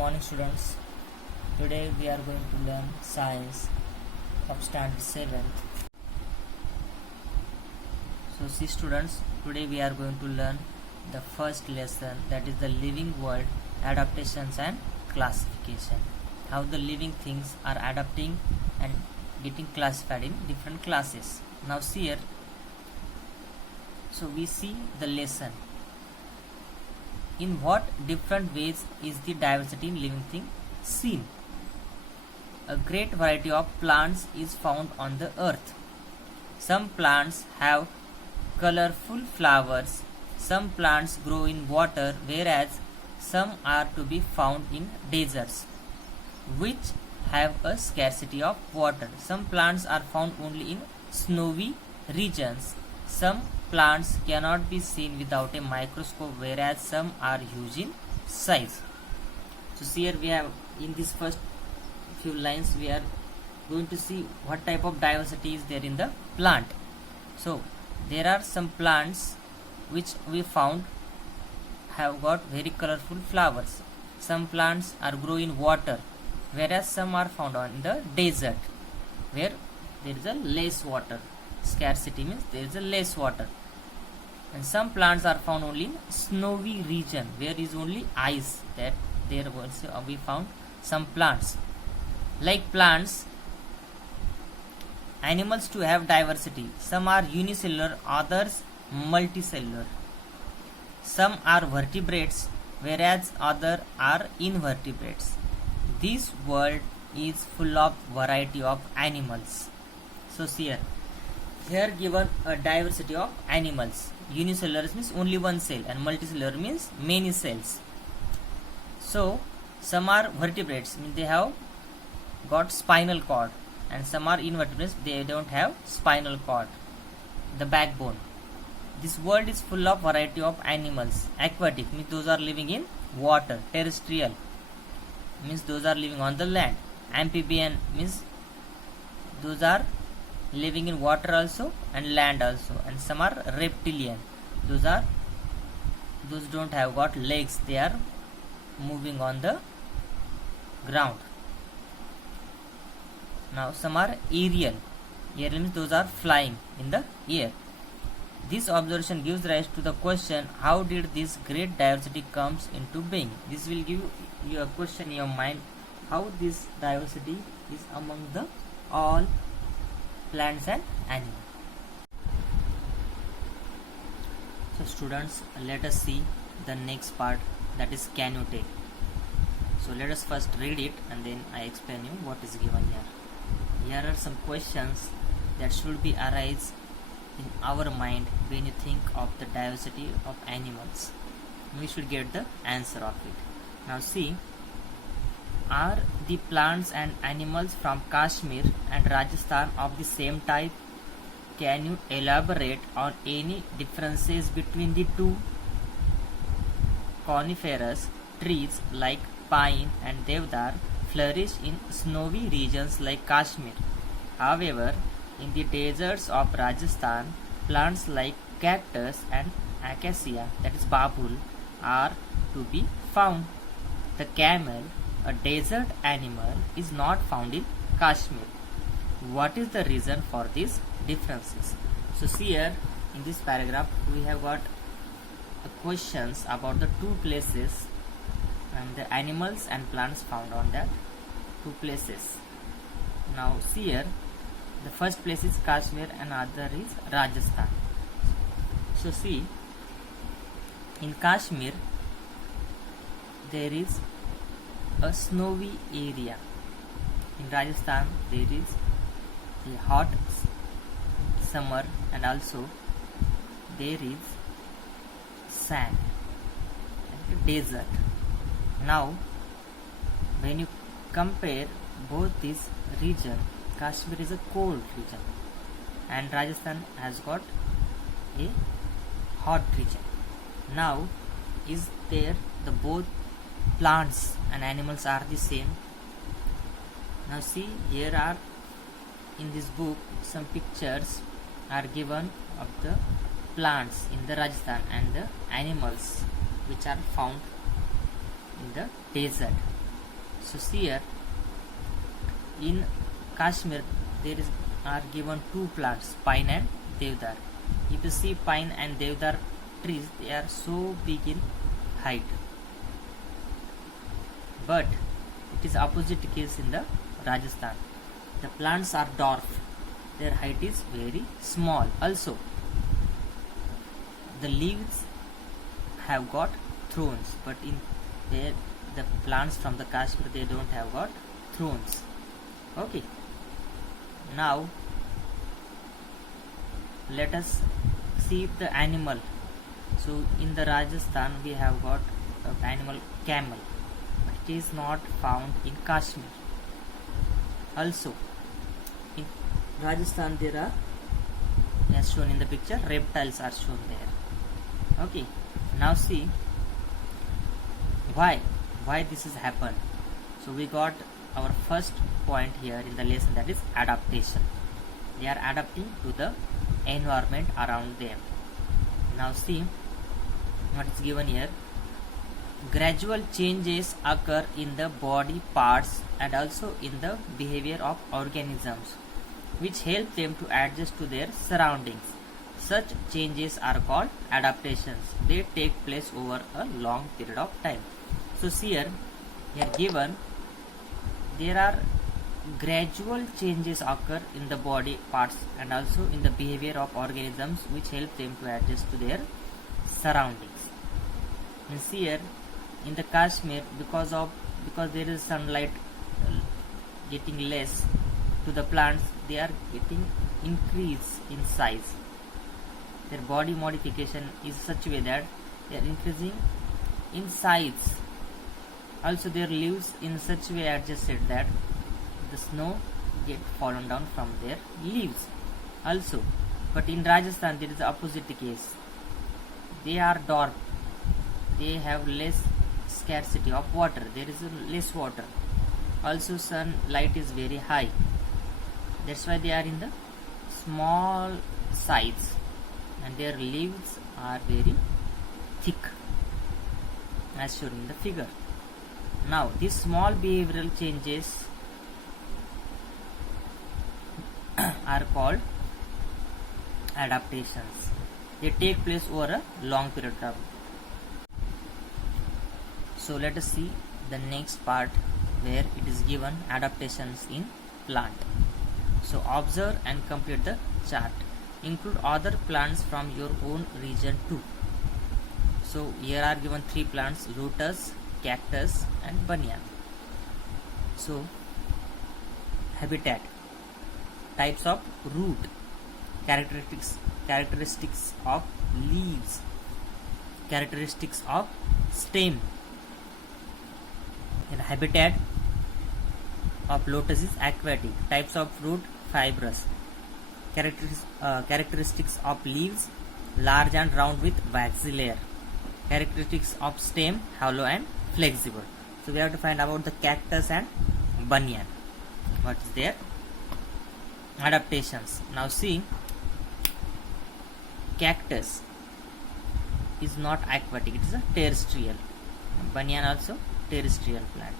morning, students. Today we are going to learn science of standard 7th. So see students, today we are going to learn the first lesson, that is the living world adaptations and classification. How the living things are adapting and getting classified in different classes. Now see here, so we see the lesson. In what different ways is the diversity in living thing seen? A great variety of plants is found on the earth. Some plants have colorful flowers. Some plants grow in water, whereas some are to be found in deserts, which have a scarcity of water. Some plants are found only in snowy regions. Some plants cannot be seen without a microscope, whereas some are huge in size. So here we have, in this first few lines, we are going to see what type of diversity is there in the plant. So there are some plants which we found have got very colorful flowers. Some plants are grow in water, whereas some are found on the desert, where there is a less water. Scarcity means there is a less water. And some plants are found only in snowy region, where is only ice. That there was we found some plants. Like plants, animals to have diversity. Some are unicellular, others multicellular. Some are vertebrates, whereas other are invertebrates. This world is full of variety of animals. So see here given a diversity of animals. Unicellular means only one cell, and multicellular means many cells. So some are vertebrates, means they have got spinal cord, and some are invertebrates, they don't have spinal cord, the backbone. This world is full of variety of animals. Aquatic means those are living in water. Terrestrial means those are living on the land. Amphibian means those are living in water also and land also. And some are reptilian, those don't have got legs, they are moving on the ground. Now some are aerial. Aerial means those are flying in the air. This observation gives rise to the question, how did this great diversity comes into being? This will give you a question in your mind, how this diversity is among the all plants and animals. So students, let us see the next part, that is can you tell. So let us first read it and then I explain you what is given here. Here are some questions that should be arise in our mind when you think of the diversity of animals. We should get the answer of it. Now see, are the plants and animals from Kashmir and Rajasthan of the same type? Can you elaborate on any differences between the two? Coniferous trees like pine and deodar flourish in snowy regions like Kashmir. However, in the deserts of Rajasthan, plants like cactus and acacia, that is babul, are to be found. The camel, a desert animal, is not found in Kashmir. What is the reason for these differences? So see here in this paragraph we have got questions about the two places and the animals and plants found on that two places. Now see here, the first place is Kashmir and other is Rajasthan. So see, in Kashmir there is a snowy area. In Rajasthan there is a hot summer, and also there is sand and a desert. Now when you compare both these region, Kashmir is a cold region and Rajasthan has got a hot region. Now is there the both plants and animals are the same? Now see, here are in this book some pictures are given of the plants in the Rajasthan and the animals which are found in the desert. So see here, in Kashmir there are given two plants, pine and devdar. If you see pine and devdar trees, they are so big in height, but it is opposite case in the Rajasthan. The plants are dwarf, their height is very small. Also, the leaves have got thorns, but in there the plants from the Kashmir, they don't have got thorns. Okay, now let us see the animal. So in the Rajasthan we have got the animal camel, but it is not found in Kashmir. Also in Rajasthan there are, as shown in the picture, reptiles are shown there. Okay, now see why this has happened. So we got our first point here in the lesson, that is adaptation. They are adapting to the environment around them. Now see what is given here. Gradual changes occur in the body parts and also in the behavior of organisms, which help them to adjust to their surroundings. Such changes are called adaptations. They take place over a long period of time. So here given, there are gradual changes occur in the body parts and also in the behavior of organisms, which help them to adjust to their surroundings. And here in the Kashmir, because there is sunlight getting less to the plants, they are getting increase in size. Their body modification is such a way that they are increasing in size. Also their leaves in such a way adjusted that the snow get fallen down from their leaves. Also, but in Rajasthan there is the opposite case. They are dwarf. They have less scarcity of water. There is less water. Also sunlight is very high. That's why they are in the small size, and their leaves are very thick, as shown in the figure. Now these small behavioral changes are called adaptations. They take place over a long period of time. So let us see the next part, where it is given adaptations in plant. So observe and complete the chart. Include other plants from your own region too. So here are given three plants: lotus, cactus and banyan. So habitat, types of root, characteristics of leaves, characteristics of stem. In habitat of lotus is aquatic, types of fruit fibrous, characteristics of leaves large and round with waxy layer, characteristics of stem hollow and flexible. So we have to find about the cactus and banyan. What is their adaptations? Now see, cactus is not aquatic, it is a terrestrial. Banyan also terrestrial plant.